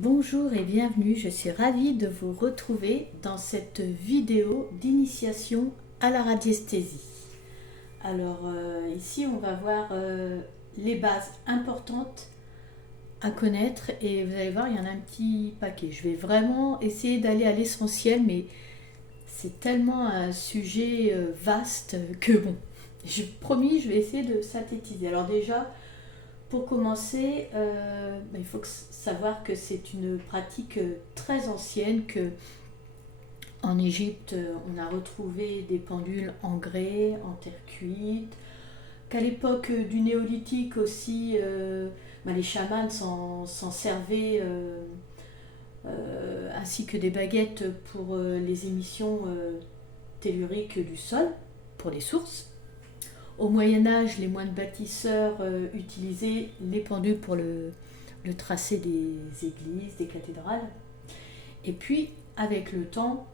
Bonjour et bienvenue, je suis ravie de vous retrouver dans cette vidéo d'initiation à la radiesthésie. Alors ici on va voir les bases importantes à connaître et vous allez voir il y en a un petit paquet. Je vais vraiment essayer d'aller à l'essentiel mais c'est tellement un sujet vaste que bon, promis je vais essayer de synthétiser. Alors déjà, pour commencer, il faut savoir que c'est une pratique très ancienne, que en Égypte, on a retrouvé des pendules en grès, en terre cuite, qu'à l'époque du néolithique aussi, les chamans s'en servaient, ainsi que des baguettes pour les émissions telluriques du sol, pour les sources. Au Moyen-Âge, les moines bâtisseurs utilisaient les pendules pour le tracé des églises, des cathédrales. Et puis, avec le temps,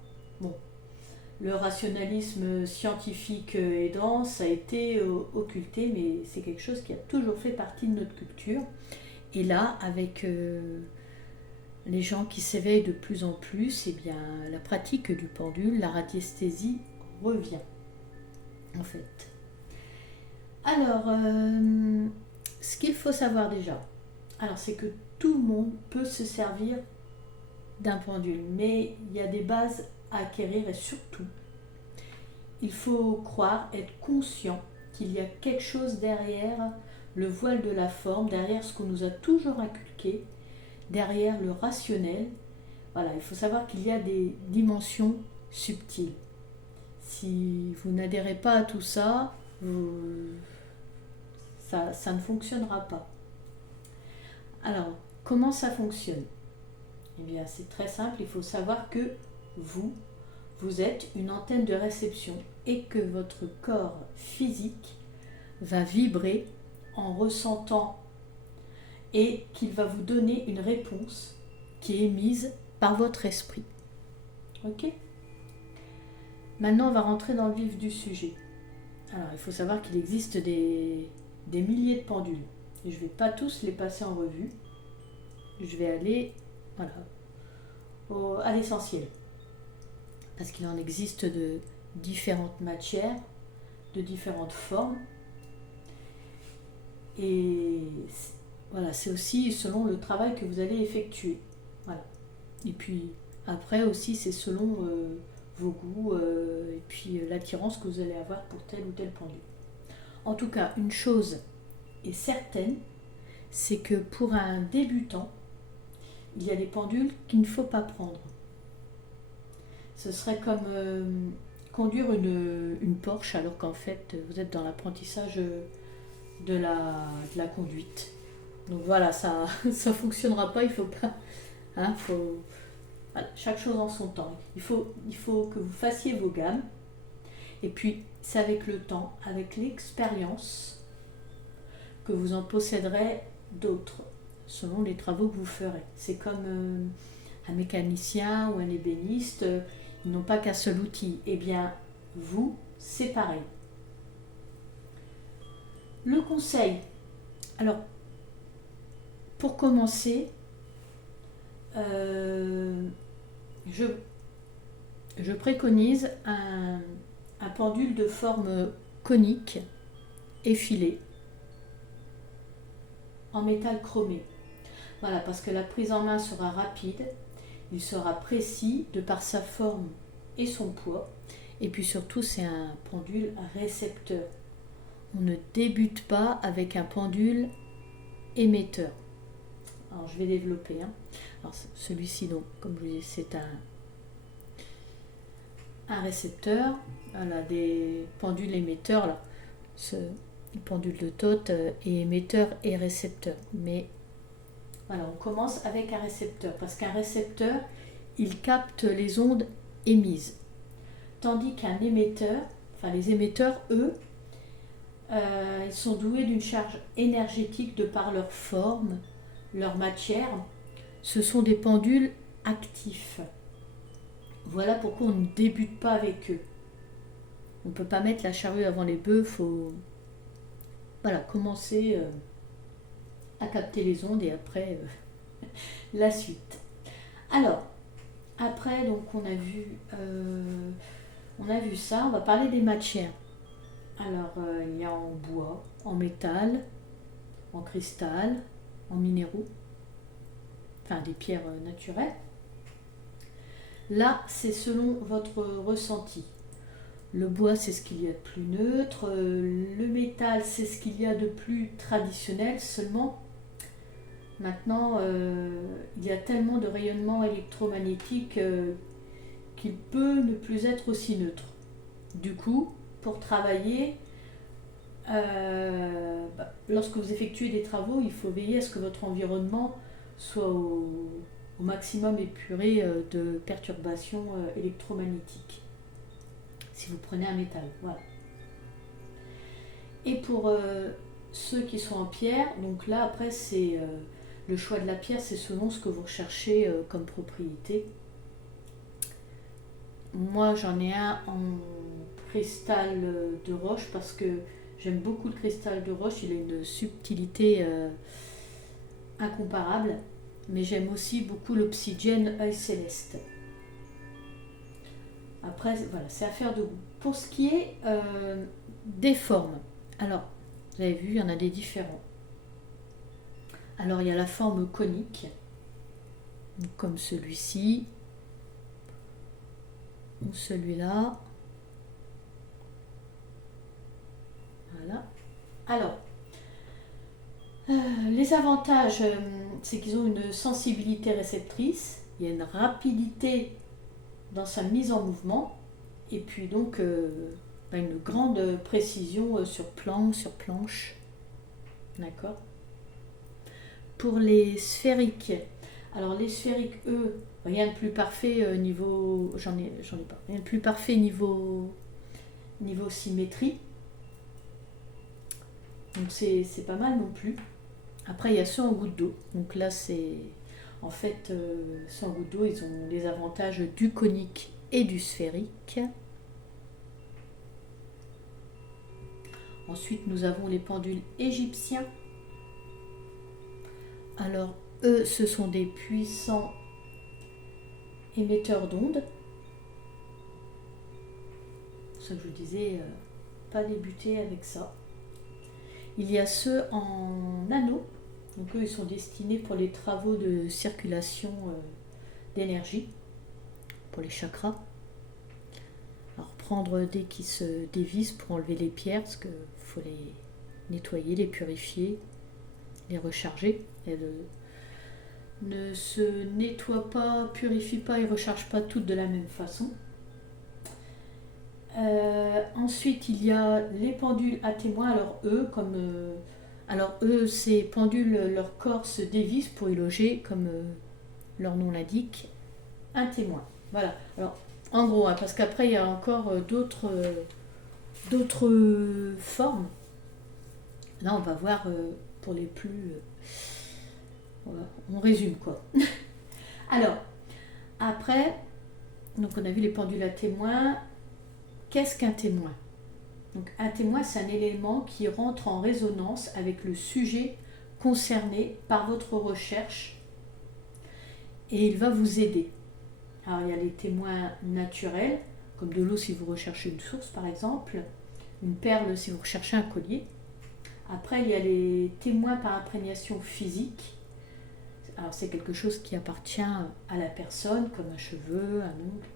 le rationalisme scientifique aidant, ça a été occulté, mais c'est quelque chose qui a toujours fait partie de notre culture. Et là, avec les gens qui s'éveillent de plus en plus, bien, la pratique du pendule, la radiesthésie, revient, en fait. Alors, ce qu'il faut savoir déjà, c'est que tout le monde peut se servir d'un pendule, mais il y a des bases à acquérir et surtout, il faut croire, être conscient qu'il y a quelque chose derrière le voile de la forme, derrière ce qu'on nous a toujours inculqué, derrière le rationnel. Voilà, il faut savoir qu'il y a des dimensions subtiles. Si vous n'adhérez pas à tout ça, ça ne fonctionnera pas. Alors, comment ça fonctionne ? Eh bien, c'est très simple, il faut savoir que vous êtes une antenne de réception et que votre corps physique va vibrer en ressentant et qu'il va vous donner une réponse qui est émise par votre esprit. Ok ? Maintenant, on va rentrer dans le vif du sujet. Alors, il faut savoir qu'il existe des milliers de pendules. Et je ne vais pas tous les passer en revue. Je vais aller à l'essentiel. Parce qu'il en existe de différentes matières, de différentes formes. Et voilà, c'est aussi selon le travail que vous allez effectuer. Voilà. Et puis après aussi, c'est selon vos goûts et puis l'attirance que vous allez avoir pour tel ou tel pendule. En tout cas, une chose est certaine, c'est que pour un débutant, il y a des pendules qu'il ne faut pas prendre. Ce serait comme conduire une Porsche alors qu'en fait vous êtes dans l'apprentissage de la conduite. Donc voilà, ça ne fonctionnera pas, il faut pas. Voilà, chaque chose en son temps. Il faut que vous fassiez vos gammes. Et puis c'est avec le temps, avec l'expérience, que vous en posséderez d'autres, selon les travaux que vous ferez. C'est comme un mécanicien ou un ébéniste, ils n'ont pas qu'un seul outil. Eh bien, vous, c'est pareil. Le conseil. Alors, pour commencer, je préconise un pendule de forme conique, effilé, en métal chromé. Voilà, parce que la prise en main sera rapide, il sera précis de par sa forme et son poids, et puis surtout c'est un pendule récepteur. On ne débute pas avec un pendule émetteur. Alors je vais développer. Alors celui-ci, donc, comme je vous disais, c'est un récepteur. Voilà, des pendules émetteurs là. Le pendule de Thoth est émetteur et récepteur. Mais voilà, on commence avec un récepteur, parce qu'un récepteur, il capte les ondes émises. Tandis qu'un émetteur, les émetteurs, eux, ils sont doués d'une charge énergétique de par leur forme, leur matière. Ce sont des pendules actifs. Voilà pourquoi on ne débute pas avec eux. On ne peut pas mettre la charrue avant les bœufs, il faut commencer à capter les ondes et après la suite. Alors, après, donc on a vu ça, on va parler des matières. Alors, il y a en bois, en métal, en cristal, en minéraux, enfin des pierres naturelles. Là, c'est selon votre ressenti. Le bois, c'est ce qu'il y a de plus neutre. Le métal, c'est ce qu'il y a de plus traditionnel. Seulement, maintenant, il y a tellement de rayonnement électromagnétique qu'il peut ne plus être aussi neutre. Du coup, pour travailler, lorsque vous effectuez des travaux, il faut veiller à ce que votre environnement soit au maximum épuré de perturbations électromagnétiques. Si vous prenez un métal, voilà. Et pour ceux qui sont en pierre, donc là après c'est le choix de la pierre, c'est selon ce que vous recherchez comme propriété. Moi j'en ai un en cristal de roche parce que j'aime beaucoup le cristal de roche, il a une subtilité incomparable, mais j'aime aussi beaucoup l'obsidienne œil céleste. Après, voilà, c'est affaire de goût. Pour ce qui est des formes, alors, vous avez vu, il y en a des différents. Alors, il y a la forme conique, comme celui-ci, ou celui-là. Voilà. Alors, les avantages, c'est qu'ils ont une sensibilité réceptrice, il y a une rapidité dans sa mise en mouvement, et puis donc une grande précision sur plan, sur planche. D'accord. Pour les sphériques, alors les sphériques, eux, rien de plus parfait niveau. J'en ai pas. Rien de plus parfait niveau symétrie. Donc c'est pas mal non plus. Après, il y a ceux en goutte d'eau. Donc là, c'est. En fait, ceux en goutte d'eau, ils ont les avantages du conique et du sphérique. Ensuite, nous avons les pendules égyptiens. Alors, eux, ce sont des puissants émetteurs d'ondes. C'est pour ça que je vous disais, pas débuter avec ça. Il y a ceux en anneaux. Donc eux, ils sont destinés pour les travaux de circulation d'énergie, pour les chakras. Alors prendre dès qu'ils se dévissent pour enlever les pierres, parce qu'il faut les nettoyer, les purifier, les recharger. Elles ne se nettoient pas, purifient pas et rechargent pas toutes de la même façon. Ensuite, il y a les pendules à témoins. Alors eux, ces pendules, leur corps se dévisse pour y loger, comme leur nom l'indique, un témoin. Voilà. Alors, en gros, parce qu'après, il y a encore d'autres formes. Là, on va voir pour les plus... on résume, quoi. Alors, après, donc on a vu les pendules à témoins. Qu'est-ce qu'un témoin ? Donc, un témoin, c'est un élément qui rentre en résonance avec le sujet concerné par votre recherche et il va vous aider. Alors, il y a les témoins naturels, comme de l'eau si vous recherchez une source par exemple, une perle si vous recherchez un collier. Après, il y a les témoins par imprégnation physique. Alors, c'est quelque chose qui appartient à la personne, comme un cheveu, un ongle.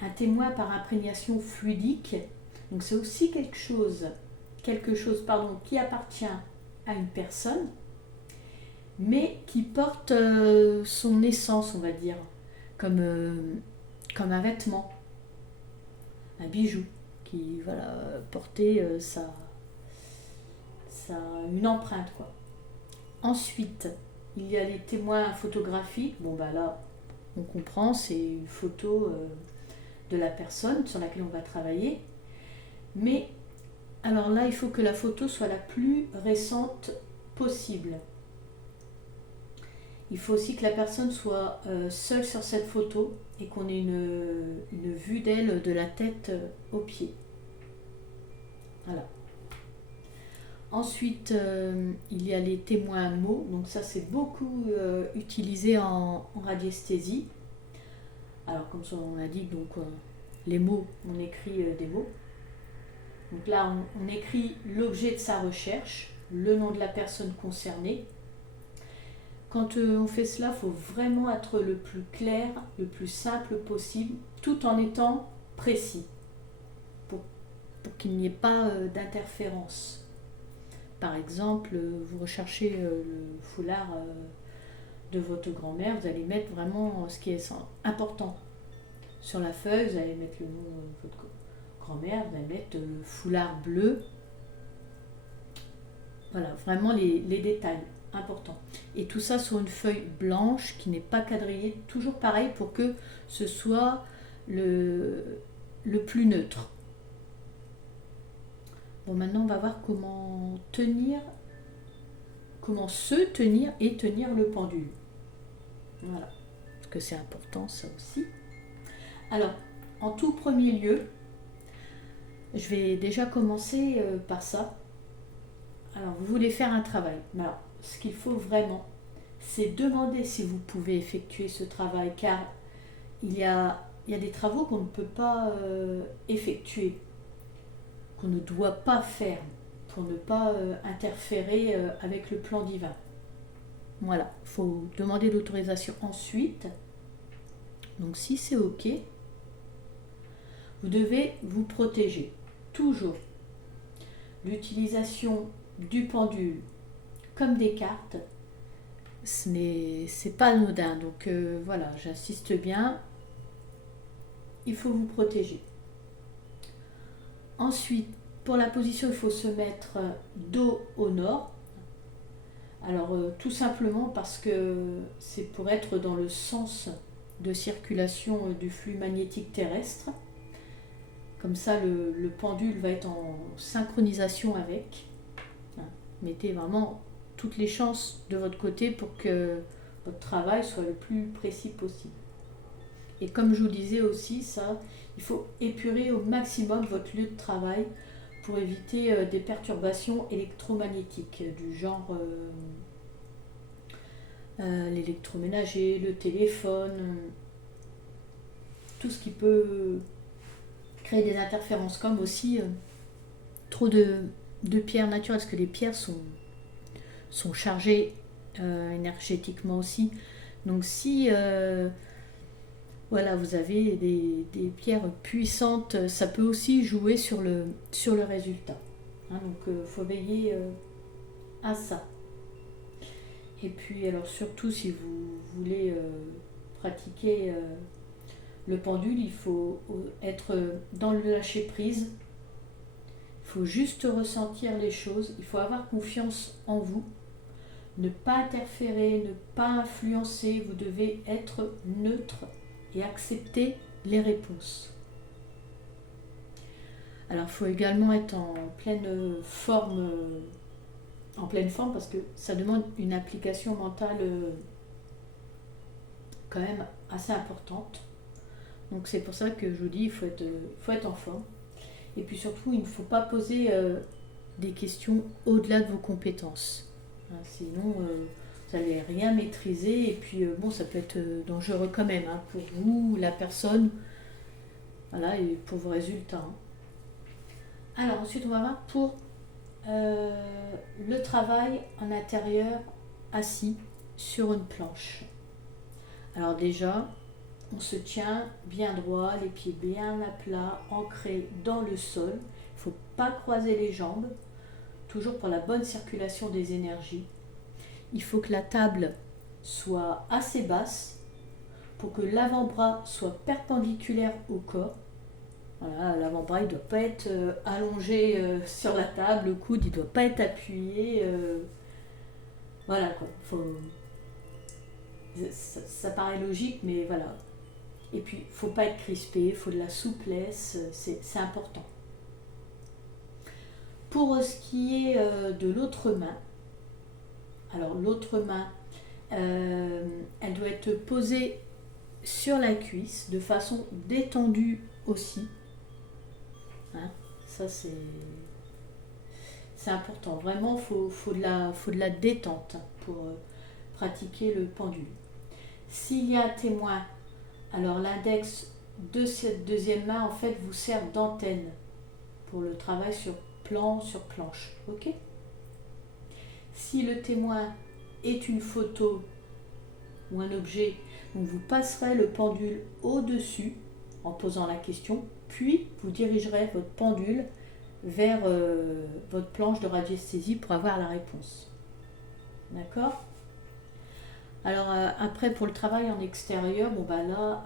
Un témoin par imprégnation fluidique. Donc c'est aussi quelque chose qui appartient à une personne, mais qui porte son essence, on va dire, comme un vêtement, un bijou, qui porter une empreinte, quoi. Ensuite, il y a les témoins photographiques. Bon là, on comprend, c'est une photo de la personne sur laquelle on va travailler. Mais alors là, il faut que la photo soit la plus récente possible. Il faut aussi que la personne soit seule sur cette photo et qu'on ait une vue d'elle de la tête aux pieds. Voilà. Ensuite, il y a les témoins mots. Donc ça, c'est beaucoup utilisé en radiesthésie. Alors, comme on a dit, donc, les mots, on écrit des mots. Donc là, on écrit l'objet de sa recherche, le nom de la personne concernée. Quand on fait cela, il faut vraiment être le plus clair, le plus simple possible, tout en étant précis, pour qu'il n'y ait pas d'interférence. Par exemple, vous recherchez le foulard de votre grand-mère, vous allez mettre vraiment ce qui est important. Sur la feuille, vous allez mettre le nom de votre grand-mère, vous allez mettre le foulard bleu. Voilà, vraiment les détails importants. Et tout ça sur une feuille blanche qui n'est pas quadrillée, toujours pareil pour que ce soit le plus neutre. Bon, maintenant on va voir comment se tenir et tenir le pendule. Voilà, parce que c'est important ça aussi. Alors, en tout premier lieu, je vais déjà commencer par ça. Alors, vous voulez faire un travail. Mais alors, ce qu'il faut vraiment, c'est demander si vous pouvez effectuer ce travail, car il y a des travaux qu'on ne peut pas effectuer, qu'on ne doit pas faire, pour ne pas interférer avec le plan divin. Voilà, il faut demander l'autorisation ensuite. Donc, si c'est OK, vous devez vous protéger. Toujours. L'utilisation du pendule comme des cartes, c'est pas anodin. Donc voilà, j'insiste bien. Il faut vous protéger. Ensuite, pour la position, il faut se mettre dos au nord. Alors tout simplement parce que c'est pour être dans le sens de circulation du flux magnétique terrestre. Comme ça, le pendule va être en synchronisation avec. Mettez vraiment toutes les chances de votre côté pour que votre travail soit le plus précis possible. Et comme je vous disais aussi, ça, il faut épurer au maximum votre lieu de travail pour éviter des perturbations électromagnétiques du genre l'électroménager, le téléphone, tout ce qui peut créer des interférences, comme aussi trop de pierres naturelles, parce que les pierres sont chargées énergétiquement aussi. Donc si voilà, vous avez des pierres puissantes, ça peut aussi jouer sur le résultat. Donc il faut veiller à ça. Et puis alors surtout si vous voulez pratiquer le pendule, il faut être dans le lâcher prise. Il faut juste ressentir les choses, il faut avoir confiance en vous, ne pas interférer, ne pas influencer, vous devez être neutre et accepter les réponses. Alors il faut également être en pleine forme parce que ça demande une application mentale quand même assez importante. Donc c'est pour ça que je vous dis, il faut être en forme. Et puis surtout, il ne faut pas poser des questions au-delà de vos compétences. Sinon, vous n'allez rien maîtriser. Et puis, ça peut être dangereux quand même pour vous, la personne, voilà, et pour vos résultats. Alors ensuite, on va voir pour le travail en intérieur assis sur une planche. Alors déjà, on se tient bien droit, les pieds bien à plat, ancrés dans le sol. Il ne faut pas croiser les jambes, toujours pour la bonne circulation des énergies. Il faut que la table soit assez basse pour que l'avant-bras soit perpendiculaire au corps. Voilà, l'avant-bras il ne doit pas être allongé sur la table, le coude il ne doit pas être appuyé. Voilà quoi. Ça paraît logique, mais voilà. Et puis, il ne faut pas être crispé, il faut de la souplesse, c'est important. Pour ce qui est de l'autre main, alors l'autre main, elle doit être posée sur la cuisse de façon détendue aussi. Ça C'est important. Vraiment, faut de la détente pour pratiquer le pendule. S'il y a un témoin, alors l'index de cette deuxième main, en fait, vous sert d'antenne pour le travail sur plan, sur planche. Ok ? Si le témoin est une photo ou un objet, donc vous passerez le pendule au-dessus en posant la question, puis vous dirigerez votre pendule vers votre planche de radiesthésie pour avoir la réponse. D'accord ? Alors après, pour le travail en extérieur, bon bah là,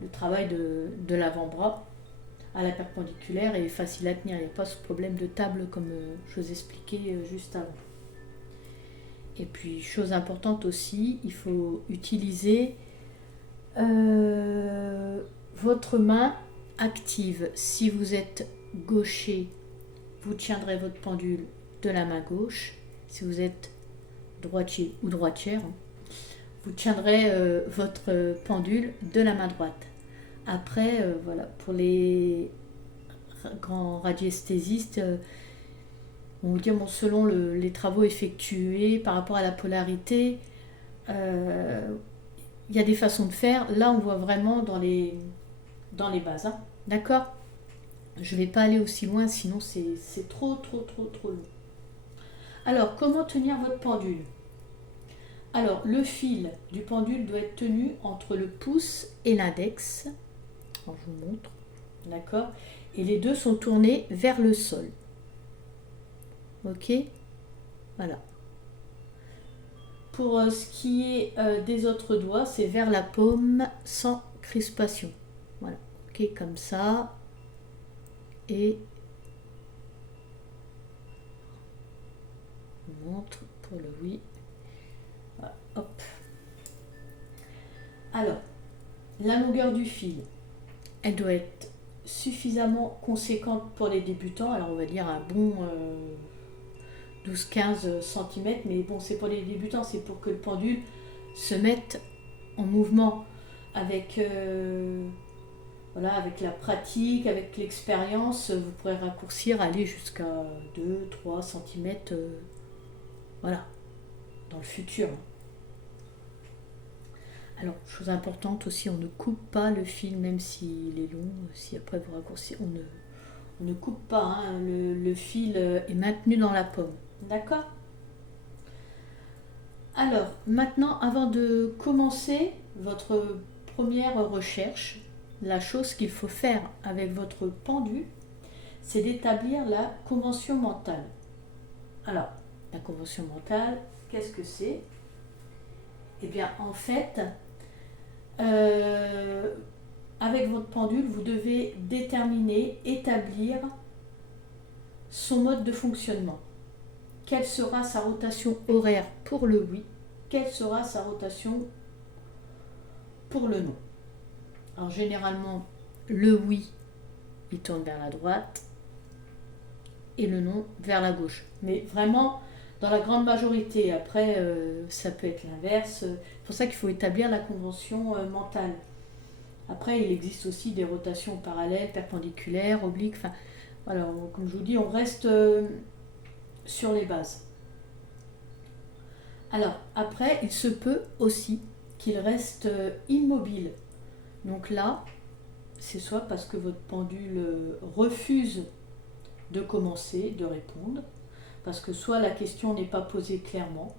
le travail de l'avant-bras à la perpendiculaire est facile à tenir. Il n'y a pas ce problème de table comme je vous expliquais juste avant. Et puis, chose importante aussi, il faut utiliser votre main active. Si vous êtes gaucher, vous tiendrez votre pendule de la main gauche. Si vous êtes droitier ou droitière, vous tiendrez votre pendule de la main droite. Après, voilà, pour les grands radiesthésistes, on vous dit, bon, selon les travaux effectués par rapport à la polarité, il y a des façons de faire. Là, on voit vraiment dans les bases. Hein. D'accord ? Je ne vais pas aller aussi loin, sinon c'est trop long. Alors, comment tenir votre pendule ? Alors, le fil du pendule doit être tenu entre le pouce et l'index. Alors, je vous montre. D'accord ? Et les deux sont tournés vers le sol. Ok ? Voilà. Pour ce qui est des autres doigts, c'est vers la paume sans crispation. Voilà. Ok, comme ça. Et je vous montre pour le oui. Voilà. Hop. Alors, la longueur du fil, elle doit être suffisamment conséquente pour les débutants. Alors, on va dire un bon 12-15 cm, mais bon, c'est pour les débutants, c'est pour que le pendule se mette en mouvement avec, voilà, avec la pratique, avec l'expérience. Vous pourrez raccourcir, aller jusqu'à 2-3 cm, voilà, dans le futur. Alors, chose importante aussi, on ne coupe pas le fil, même s'il est long, si après vous raccourcissez, on ne coupe pas, hein, le fil est maintenu dans la paume. D'accord ? Alors, maintenant, avant de commencer votre première recherche, la chose qu'il faut faire avec votre pendule, c'est d'établir la convention mentale. Alors, la convention mentale, qu'est-ce que c'est ? Eh bien, en fait, avec votre pendule, vous devez déterminer, établir son mode de fonctionnement. Quelle sera sa rotation horaire pour le oui? Quelle sera sa rotation pour le non? Alors généralement, le oui, il tourne vers la droite et le non vers la gauche. Mais vraiment, dans la grande majorité, après, ça peut être l'inverse. C'est pour ça qu'il faut établir la convention mentale. Après, il existe aussi des rotations parallèles, perpendiculaires, obliques. Enfin, voilà, comme je vous dis, on reste sur les bases. Alors, après, il se peut aussi qu'il reste immobile. Donc là, c'est soit parce que votre pendule refuse de commencer, de répondre, parce que soit la question n'est pas posée clairement,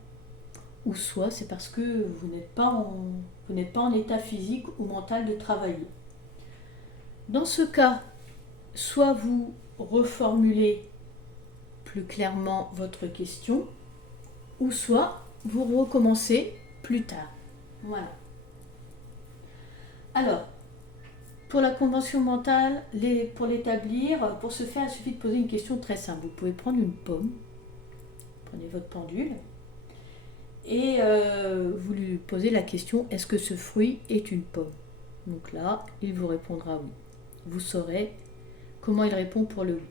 ou soit c'est parce que vous n'êtes pas en état physique ou mental de travailler. Dans ce cas, soit vous reformulez plus clairement votre question, ou soit vous recommencez plus tard. Voilà. Alors, pour la convention mentale, pour l'établir, pour ce faire, il suffit de poser une question très simple. Vous pouvez prendre une pomme, prenez votre pendule, et vous lui posez la question, est-ce que ce fruit est une pomme? Donc là, il vous répondra oui. Vous saurez comment il répond pour le oui.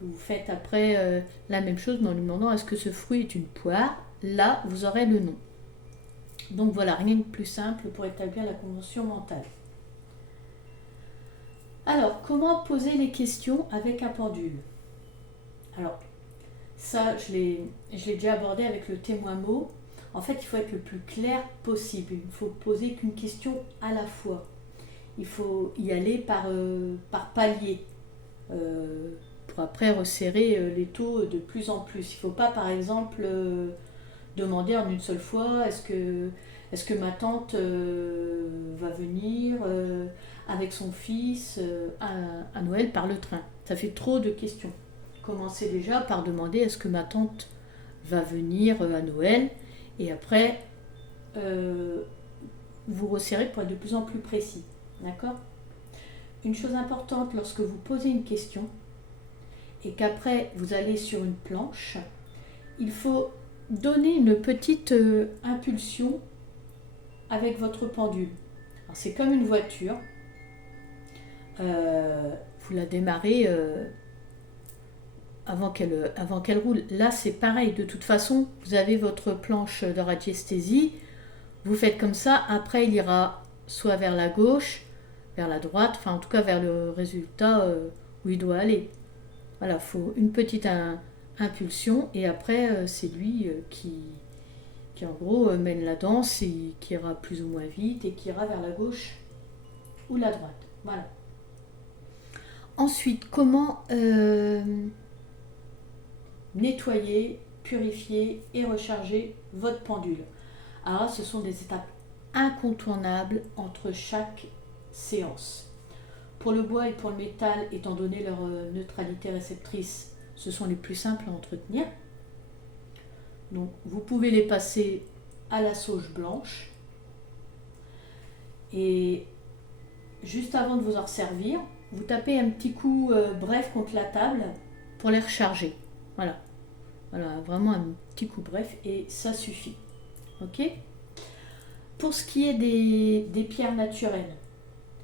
Vous faites après la même chose, mais en lui demandant, est-ce que ce fruit est une poire? Là, vous aurez le non. Donc voilà, rien de plus simple pour établir la convention mentale. Alors, comment poser les questions avec un pendule? Alors, Ça, je l'ai déjà abordé avec le témoin mot. En fait, il faut être le plus clair possible. Il ne faut poser qu'une question à la fois. Il faut y aller par palier pour après resserrer les taux de plus en plus. Il ne faut pas, par exemple, demander en une seule fois est-ce que ma tante va venir avec son fils à Noël par le train. Ça fait trop de questions. Commencez déjà par demander est-ce que ma tante va venir à Noël et après vous resserrez pour être de plus en plus précis. D'accord? Une chose importante lorsque vous posez une question et qu'après vous allez sur une planche, il faut donner une petite impulsion avec votre pendule. Alors, c'est comme une voiture. Vous la démarrez avant qu'elle roule. Là, c'est pareil. De toute façon, vous avez votre planche de radiesthésie. Vous faites comme ça. Après, il ira soit vers la gauche, vers la droite, enfin en tout cas vers le résultat où il doit aller. Voilà, il faut une petite impulsion et après, c'est lui qui en gros mène la danse et qui ira plus ou moins vite et qui ira vers la gauche ou la droite. Voilà. Ensuite, comment nettoyer, purifier et recharger votre pendule. Alors, ce sont des étapes incontournables entre chaque séance. Pour le bois et pour le métal, étant donné leur neutralité réceptrice, ce sont les plus simples à entretenir. Donc, vous pouvez les passer à la sauge blanche. Et juste avant de vous en servir, vous tapez un petit coup bref contre la table pour les recharger. Voilà. Voilà, vraiment un petit coup bref et ça suffit. Ok? Pour ce qui est des pierres naturelles,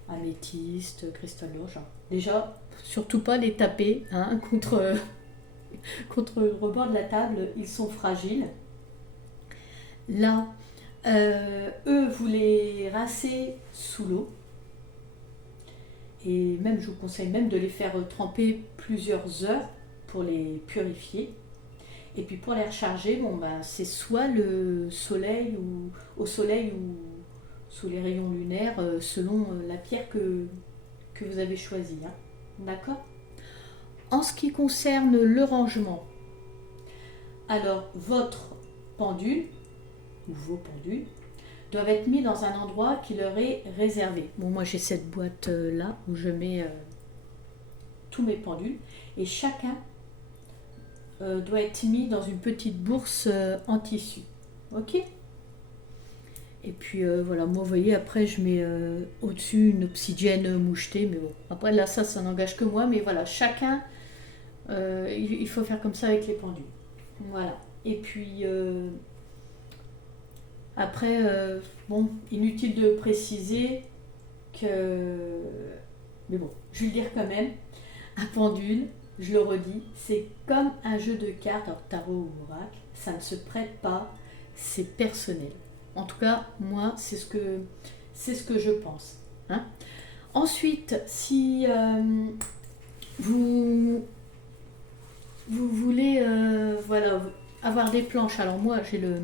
améthyste, cristal d'orge, déjà, surtout pas les taper contre le rebord de la table, ils sont fragiles. Là, eux, vous les rincez sous l'eau. Et même, je vous conseille même de les faire tremper plusieurs heures pour les purifier. Et puis pour les recharger, c'est soit le soleil ou au soleil ou sous les rayons lunaires, selon la pierre que vous avez choisie. D'accord? En ce qui concerne le rangement, alors votre pendule ou vos pendules doivent être mis dans un endroit qui leur est réservé. Bon, moi j'ai cette boîte là où je mets tous mes pendules et chacun doit être mis dans une petite bourse en tissu. Ok? Et puis voilà, moi vous voyez, après je mets au-dessus une obsidienne mouchetée, mais bon, après là ça n'engage que moi, mais voilà, chacun, il faut faire comme ça avec les pendules. Voilà. Et puis après, bon, inutile de préciser que, mais bon, je vais le dire quand même, un pendule, je le redis, c'est comme un jeu de cartes, alors tarot ou oracle, ça ne se prête pas, c'est personnel. En tout cas, moi, c'est ce que je pense. Ensuite, si vous voulez voilà, avoir des planches, alors moi, j'ai le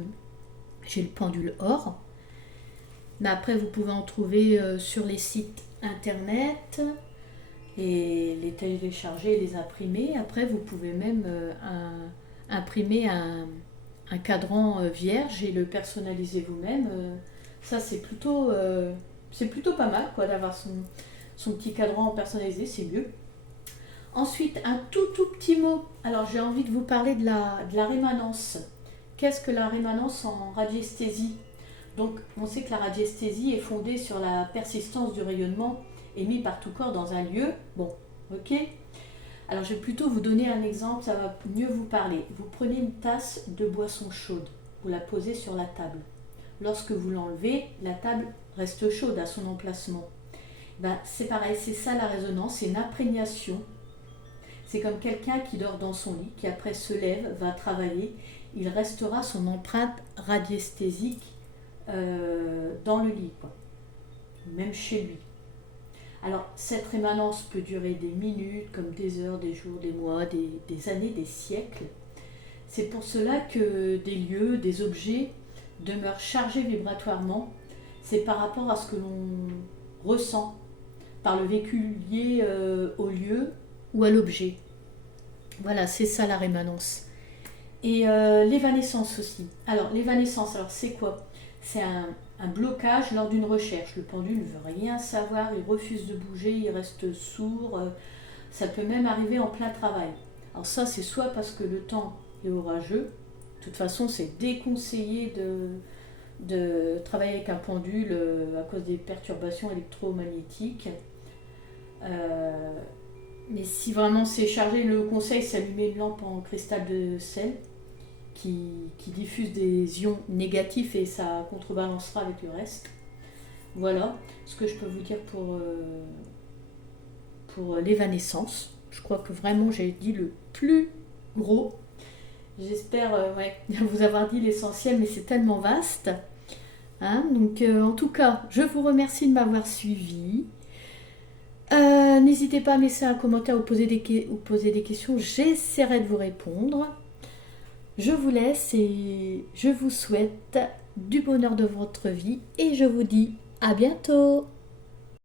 pendule or, mais après, vous pouvez en trouver sur les sites internet et les télécharger et les imprimer. Après, vous pouvez même imprimer un cadran vierge et le personnaliser vous-même. Ça, c'est plutôt pas mal quoi, d'avoir son petit cadran personnalisé, c'est mieux. Ensuite, un tout petit mot. Alors, j'ai envie de vous parler de la rémanence. Qu'est-ce que la rémanence en radiesthésie? Donc, on sait que la radiesthésie est fondée sur la persistance du rayonnement émis par tout corps dans un lieu. Bon, ok. Alors, je vais plutôt vous donner un exemple, ça va mieux vous parler. Vous prenez une tasse de boisson chaude, vous la posez sur la table. Lorsque vous l'enlevez, la table reste chaude à son emplacement. C'est pareil, c'est ça la résonance, c'est une imprégnation. C'est comme quelqu'un qui dort dans son lit, qui après se lève, va travailler, il restera son empreinte radiesthésique dans le lit, quoi. Même chez lui. Alors, cette rémanence peut durer des minutes, comme des heures, des jours, des mois, des années, des siècles. C'est pour cela que des lieux, des objets demeurent chargés vibratoirement. C'est par rapport à ce que l'on ressent par le vécu lié au lieu ou à l'objet. Voilà, c'est ça la rémanence. Et l'évanescence aussi. Alors, l'évanescence, c'est quoi? C'est un blocage lors d'une recherche. Le pendule ne veut rien savoir, il refuse de bouger, il reste sourd. Ça peut même arriver en plein travail. Alors ça, c'est soit parce que le temps est orageux. De toute façon, c'est déconseillé de travailler avec un pendule à cause des perturbations électromagnétiques. Mais si vraiment c'est chargé, le conseil, c'est allumer une lampe en cristal de sel qui diffuse des ions négatifs et ça contrebalancera avec le reste. Voilà ce que je peux vous dire pour l'évanescence. Je crois que vraiment j'ai dit le plus gros. J'espère vous avoir dit l'essentiel, mais c'est tellement vaste. Hein, donc en tout cas, je vous remercie de m'avoir suivi. N'hésitez pas à me laisser un commentaire ou poser des questions, j'essaierai de vous répondre. Je vous laisse et je vous souhaite du bonheur de votre vie et je vous dis à bientôt.